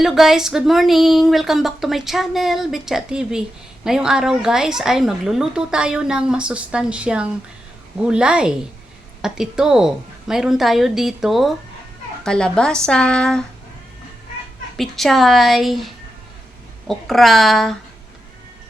Hello guys, good morning! Welcome back to my channel, Betcha TV. Ngayong araw guys ay magluluto tayo ng masustansyang gulay. At ito, mayroon tayo dito kalabasa, pichay, okra,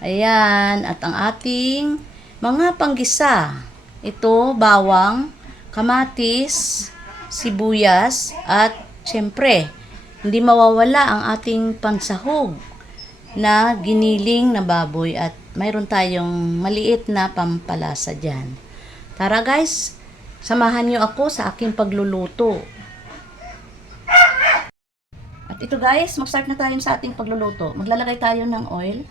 ayan, at ang ating mga panggisa. Ito, bawang, kamatis, sibuyas, at syempre, hindi mawawala ang ating pansahog na giniling na baboy at mayroon tayong maliit na pampalasa dyan. Tara guys, samahan nyo ako sa aking pagluluto. At ito guys, mag-start na tayo sa ating pagluluto. Maglalagay tayo ng oil.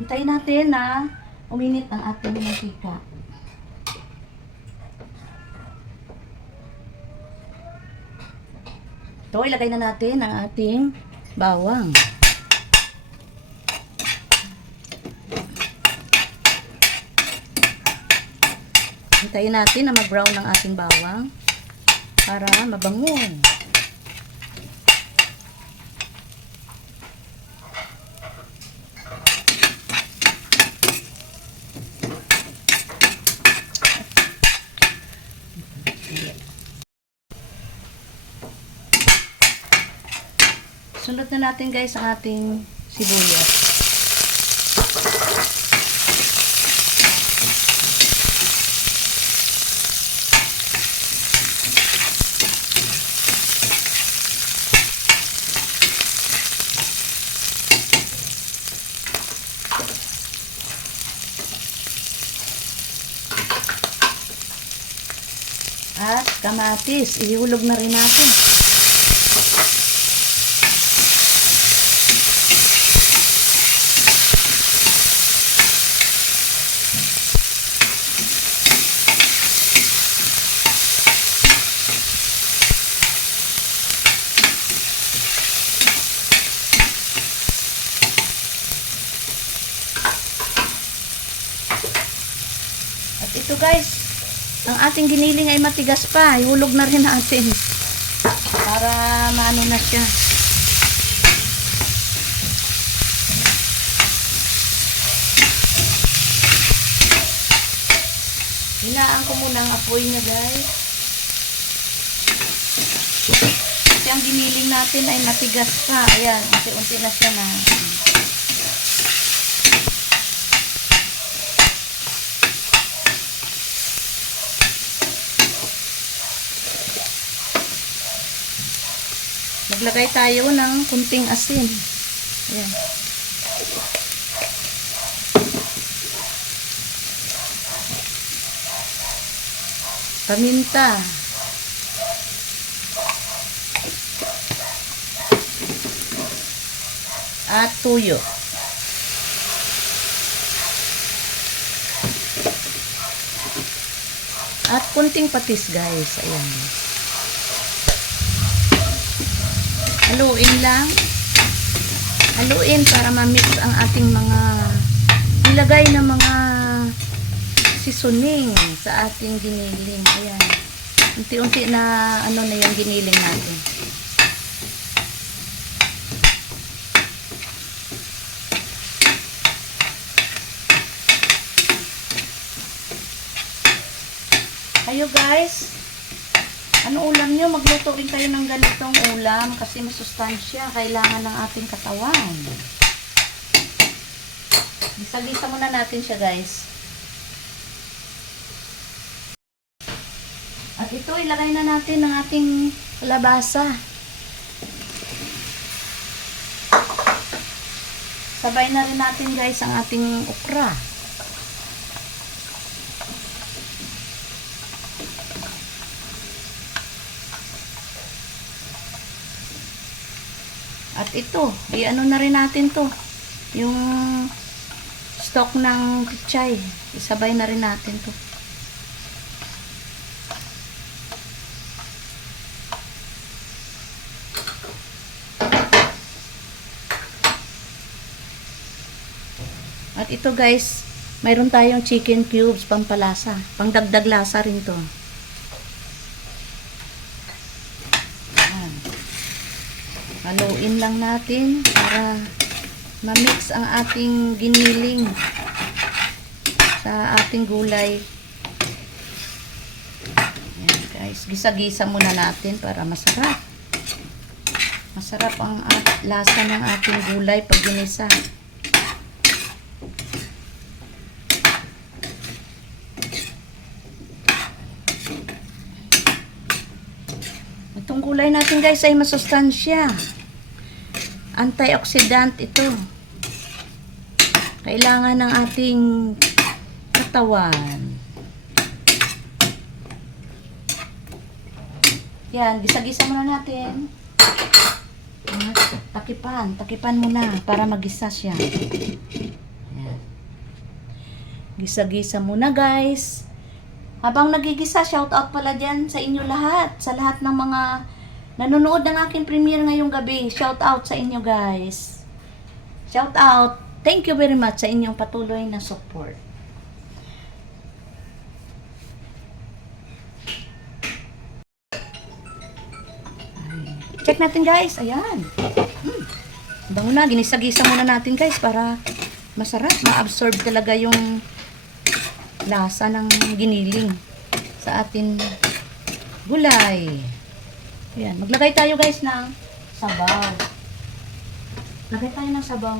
Hintayin natin na uminit ang ating mantika. Ito, ilagay na natin ang ating bawang. Hintayin natin na mag-brown ang ating bawang para mabango. Sunod na natin guys ang ating sibuyas. At kamatis, ihulog na rin natin. At ito guys, ang ating giniling ay matigas pa. Ihulog na rin natin para maano na siya. Hinaan ko muna ang apoy niya guys. Kasi ang giniling natin ay matigas pa. Ayan, unti-unti na siya na. Maglagay tayo ng kunting asin. Ayan. Paminta. At tuyo. At kunting patis guys. Ayan. Haluin lang. Haluin para ma-mix ang ating mga nilagay na mga seasoning sa ating giniling. Ayan. Unti-unti na ano na yung giniling natin. Kayo guys, ano ulam nyo? Magluto rin kayo ng ganitong ulam kasi masustansya. Kailangan ng ating katawan. Gisa-gisa muna natin siya guys. At ito, ilagay na natin ang ating kalabasa. Sabay na rin natin guys ang ating okra. At ito, i-ano na rin natin to. Yung stock ng pichay. Isabay na rin natin to. At ito guys, mayroon tayong chicken cubes pampalasa. Pangdagdag lasa rin to. Ayan. Haluin lang natin para ma-mix ang ating giniling sa ating gulay. Ayan guys, gisa-gisa muna natin para masarap. Masarap ang lasa ng ating gulay pag ginisa. Itong gulay natin guys ay masustansya. Antioxidant ito. Kailangan ng ating katawan. Yan, gisa-gisa muna natin. Takipan muna para magisa siya. Yan. Gisa-gisa muna guys. Habang nagigisa, shout out pala dyan sa inyo lahat. Sa lahat ng mga nanonood ng aking premiere ngayong gabi. Shout out sa inyo guys. Shout out. Thank you very much sa inyong patuloy na support. Check natin guys. Ayan. Bango na. Ginisa-gisa muna natin guys para masarap. Ma-absorb talaga yung lasa ng giniling sa atin gulay. Ayan. Maglagay tayo guys ng sabaw. Lagay tayo ng sabaw.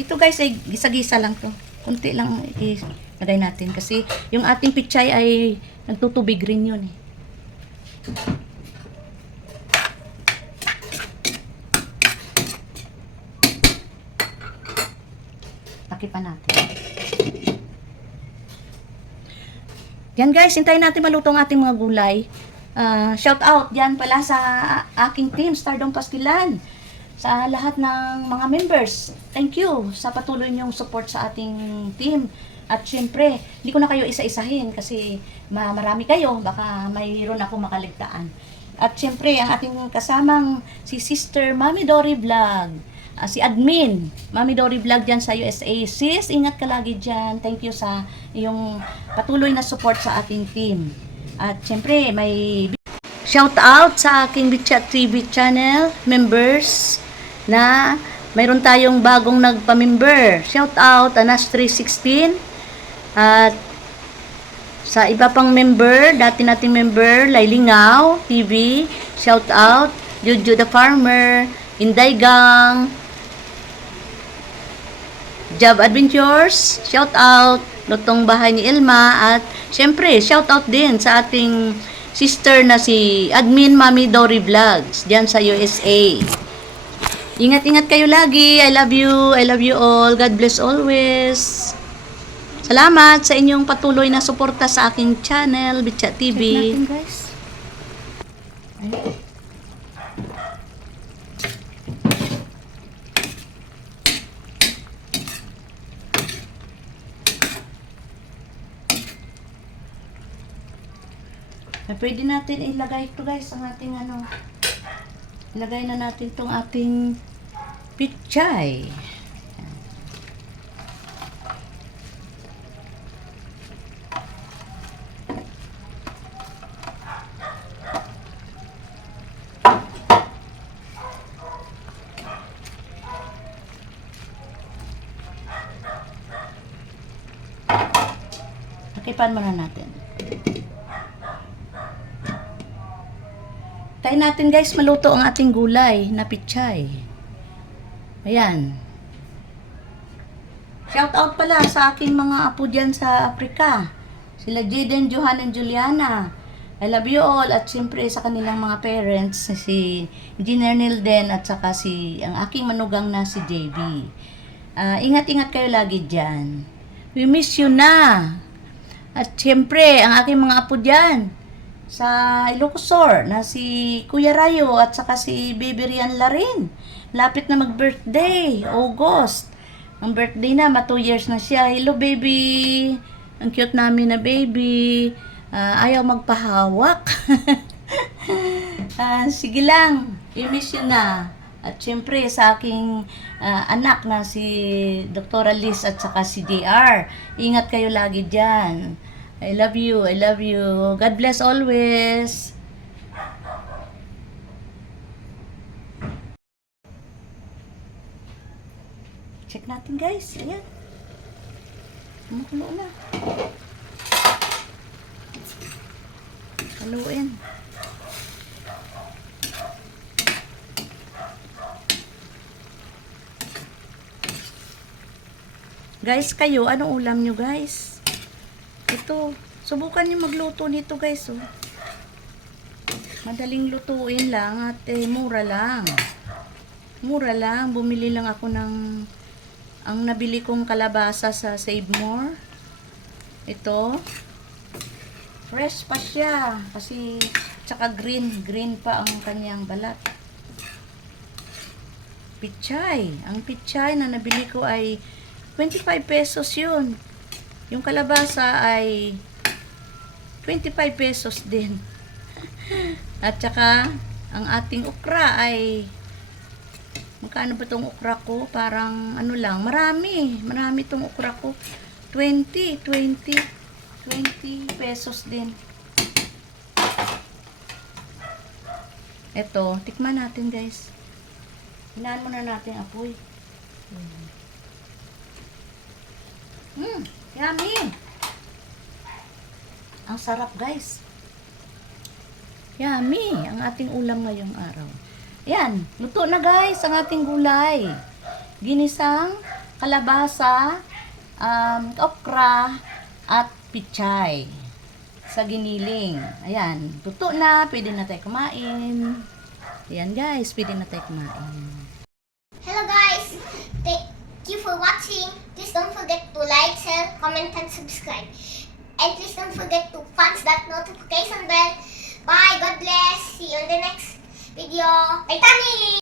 Ito guys ay gisa-gisa lang to. Kunti lang ilagay natin kasi yung ating pichay ay nagtutubig rin yun eh. Takipan natin. Yan guys, hintayin natin maluto ang ating mga gulay. Shout out yan pala sa aking team, Stardom Pastilan. Sa lahat ng mga members. Thank you sa patuloy niyong support sa ating team. At syempre, hindi ko na kayo isa-isahin kasi marami kayo. Baka mayroon ako makaligtaan. At syempre, ang ating kasamang si Sister Mami Dory Vlog. Si admin, Mami Dory Vlog dyan sa USA. Sis, ingat ka lagi dyan. Thank you sa iyong patuloy na support sa ating team. At syempre, may shout out sa aking Bitchat TV channel members na mayroon tayong bagong nagpa-member. Shout out, Anas316. At sa iba pang member, dati nating member, Lailingaw TV. Shout out, Juju the Farmer, Inday Gang, Job Adventures, shout out, Lutong Bahay ni Ilma, at syempre, shout out din sa ating sister na si Admin Mami Dory Vlogs, diyan sa USA. Ingat-ingat kayo lagi. I love you all. God bless always. Salamat sa inyong patuloy na suporta sa aking channel, Bitchat TV. Check natin guys. Ayun. Pwede natin ilagay ito guys ang ating ilagay na natin itong ating pichay. Takipan muna natin. Tayo natin guys maluto ang ating gulay na pichay. Ayan. Shout out pala sa aking mga apo dyan sa Africa. Sila Jaden, Johan, and Juliana. I love you all. At siyempre sa kanilang mga parents, si Engineer Nilden at saka ang aking manugang na si JB. Ingat-ingat kayo lagi dyan. We miss you na. At siyempre, ang aking mga apo dyan sa Ilocosur na si Kuya Rayo at saka si Baby Rian Larin. Lapit na mag-birthday, August. Ang birthday na, 2 years na siya. Hello baby. Ang cute namin na baby. Ayaw magpahawak. Sige lang, i-miss you na. At syempre sa aking anak na si Dr. Liz at saka si DR. Ingat kayo lagi dyan. I love you. I love you. God bless always. Check natin guys. Ayan. Kumukulo na. Haluin. Guys, kayo, anong ulam nyo guys? Ito, subukan nyo magluto nito guys. Oh. Madaling lutuin lang at mura lang. Mura lang. Bumili lang ako ng ang nabili kong kalabasa sa Save More. Ito. Fresh pa siya. Kasi, tsaka green. Green pa ang kanyang balat. Pichay. Ang pichay na nabili ko ay 25 pesos yun. Yung kalabasa ay 25 pesos din. At saka, ang ating okra ay magkano ba itong okra ko? Parang ano lang, marami. Marami itong okra ko. 20 pesos din. Ito, tikman natin guys. Hinaan muna natin apoy. Yummy! Ang sarap guys. Yummy! Ang ating ulam ngayong araw. Ayan, luto na guys ang ating gulay. Ginisang kalabasa, okra, at pichay sa giniling. Ayan, luto na. Pwede na tayo kumain. Ayan guys, pwede na tayo kumain. Hello guys! Thank you for watching. Please don't forget to like, share, comment, and subscribe. And please don't forget to punch that notification bell. Bye! God bless! See you in the next video. Bye, Tani!